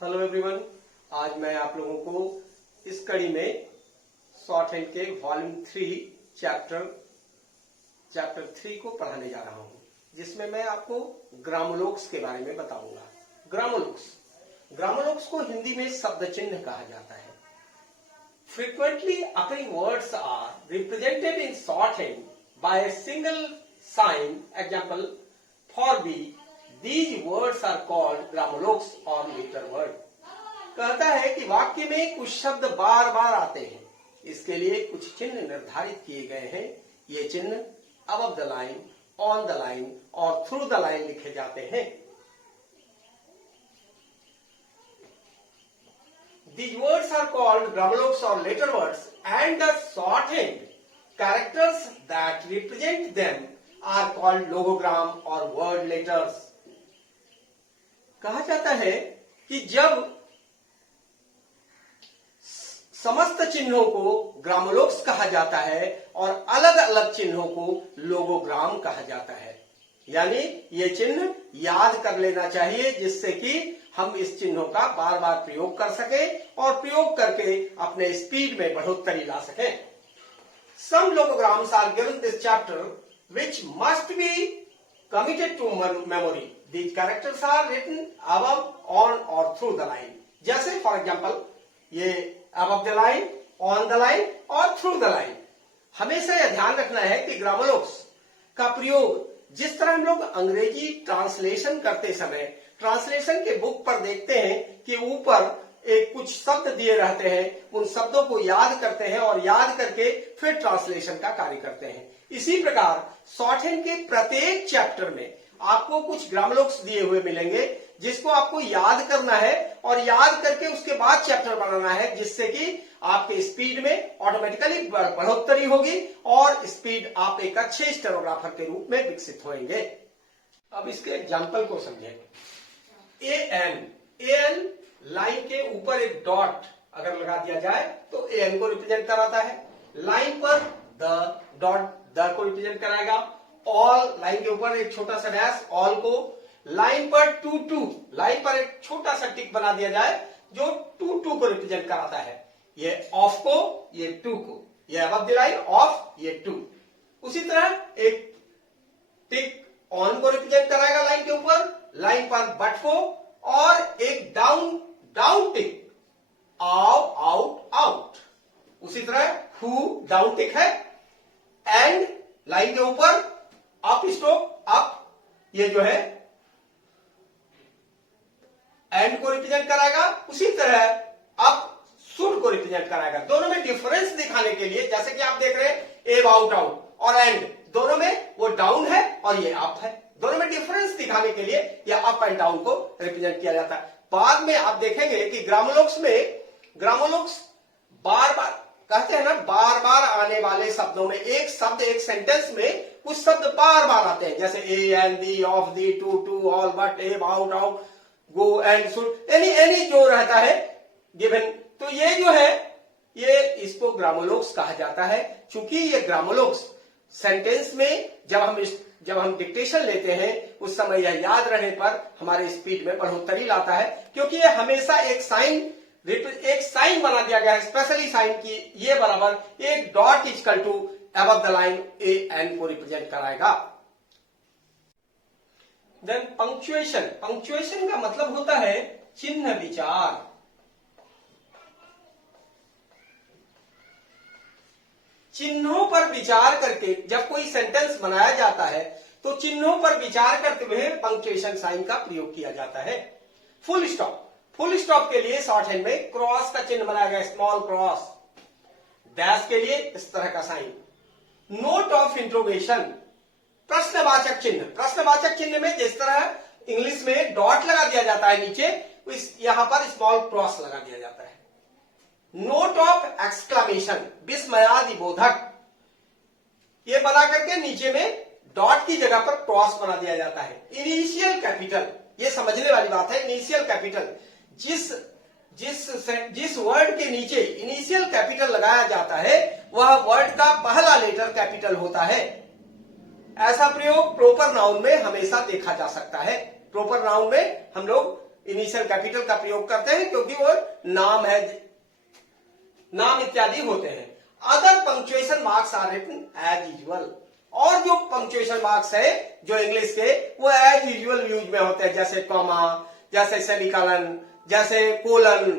Hello everyone, आज मैं आप लोगों को इस कड़ी में शॉर्ट हैंड के वॉल्यूम 3 चैप्टर 3 को पढ़ाने जा रहा हूं, जिसमें मैं आपको ग्रामोलोक्स के बारे में बताऊंगा। ग्रामोलोक्स को हिंदी में शब्द चिन्ह कहा जाता है। Frequently occurring words are represented in shorthand by a single sign. Example for B, These words are called grammoloks or letter word। कहता है कि वाक्य में कुछ शब्द बार बार आते हैं, इसके लिए कुछ चिन्ह निर्धारित किए गए हैं। ये चिन्ह above the line, on the line और through the line लिखे जाते हैं। These words are called grammoloks or letter words and the shorthand characters that represent them are called logogram or word letters। कहा जाता है कि जब समस्त चिन्हों को ग्रामोलोक्स कहा जाता है और अलग अलग चिन्हों को लोगोग्राम कहा जाता है। यानी ये चिन्ह याद कर लेना चाहिए, जिससे कि हम इस चिन्हों का बार बार प्रयोग कर सकें और प्रयोग करके अपने स्पीड में बढ़ोतरी ला सकें। Some logograms are given this chapter which must be committed to memory। These characters are written above, on or through the line। जैसे फॉर एग्जाम्पल ये above the line, on the line और through the line। हमेशा यह ध्यान रखना है कि ग्रामोलोक्स का प्रयोग जिस तरह हम लोग अंग्रेजी ट्रांसलेशन करते समय ट्रांसलेशन के बुक पर देखते हैं कि ऊपर एक कुछ शब्द दिए रहते हैं, उन शब्दों को याद करते हैं और याद करके फिर ट्रांसलेशन का कार्य करते हैं। इसी प्रकार शॉर्ट हैंड के प्रत्येक चैप्टर में आपको कुछ ग्रामोलोक्स दिए हुए मिलेंगे, जिसको आपको याद करना है और याद करके उसके बाद चैप्टर बनाना है, जिससे कि आपके स्पीड में ऑटोमेटिकली बढ़ोतरी होगी और स्पीड आप एक अच्छे स्टेनोग्राफर के रूप में विकसित होंगे। अब इसके एग्जाम्पल को समझें। एन लाइन के ऊपर एक डॉट अगर लगा दिया जाए तो एन को रिप्रेजेंट कराता है। लाइन पर द डॉट द को रिप्रेजेंट कराएगा। ऑल लाइन के ऊपर एक छोटा सा डैश ऑल को। लाइन पर टू लाइन पर एक छोटा सा टिक बना दिया जाए जो टू को रिप्रेजेंट कराता है। ये ऑफ को, ये टू को, ये अबव द लाइन ऑफ, ये टू। उसी तरह एक टिक ऑन को रिप्रेजेंट कराएगा लाइन के ऊपर, लाइन पर बट को, और एक डाउन टिक आउट। उसी तरह हु डाउन टिक है। एंड लाइन के ऊपर अप स्ट्रोक अप, ये जो है एंड को रिप्रेजेंट कराएगा। उसी तरह अप शुड को रिप्रेजेंट कराएगा। दोनों में डिफरेंस दिखाने के लिए, जैसे कि आप देख रहे हैं एब आउट और एंड, दोनों में वो डाउन है और ये अप है। दोनों में डिफरेंस दिखाने के लिए या अप एंड डाउन को रिप्रेजेंट किया जाता है। बाद में आप देखेंगे कि ग्रामोलोक्स बार बार कहते हैं ना, बार बार आने वाले शब्दों में एक शब्द एक सेंटेंस में कुछ शब्द बार बार आते हैं, जैसे a and the, of the, to all, but, about go and should, any जो रहता है गिवन। तो ये जो है ये इसको ग्रामोलोक्स कहा जाता है। चूंकि ये ग्रामोलोक्स सेंटेंस में जब हम डिक्टेशन लेते हैं उस समय यह याद रहने पर हमारे स्पीड में बढ़ोतरी लाता है, क्योंकि ये हमेशा एक साइन बना दिया गया है, स्पेशली साइन की ये बराबर एक dot equal to above the line A N को रिप्रेजेंट कराएगा। देन पंक्चुएशन का मतलब होता है चिन्ह विचार। चिन्हों पर विचार करके जब कोई सेंटेंस बनाया जाता है तो चिन्हों पर विचार करते हुए पंक्चुएशन साइन का प्रयोग किया जाता है। फुल स्टॉप के लिए शॉर्ट हैंड में क्रॉस का चिन्ह बनाया गया, स्मॉल क्रॉस। डैश के लिए इस तरह का साइन। नोट ऑफ इंट्रोगेशन, प्रश्नवाचक चिन्ह में जिस तरह इंग्लिश में डॉट लगा दिया जाता है नीचे, यहां पर स्मॉल क्रॉस लगा दिया जाता है। नोट ऑफ एक्सक्लेमेशन, विस्मयादिबोधक, ये बना करके नीचे में डॉट की जगह पर क्रॉस बना दिया जाता है। इनिशियल कैपिटल, ये समझने वाली बात है। इनिशियल कैपिटल, जिस वर्ड के नीचे इनिशियल कैपिटल लगाया जाता है वह वर्ड का पहला लेटर कैपिटल होता है। ऐसा प्रयोग प्रॉपर नाउन में हमेशा देखा जा सकता है। प्रॉपर नाउन में हम लोग इनिशियल कैपिटल का प्रयोग करते हैं क्योंकि वो नाम है, नाम इत्यादि होते हैं। Other punctuation marks are written as usual, और जो पंक्चुएशन मार्क्स है जो इंग्लिश के वो एज यूजुअल यूज में होते हैं, जैसे कॉमा, जैसे सेमीकोलन, जैसे कोलन,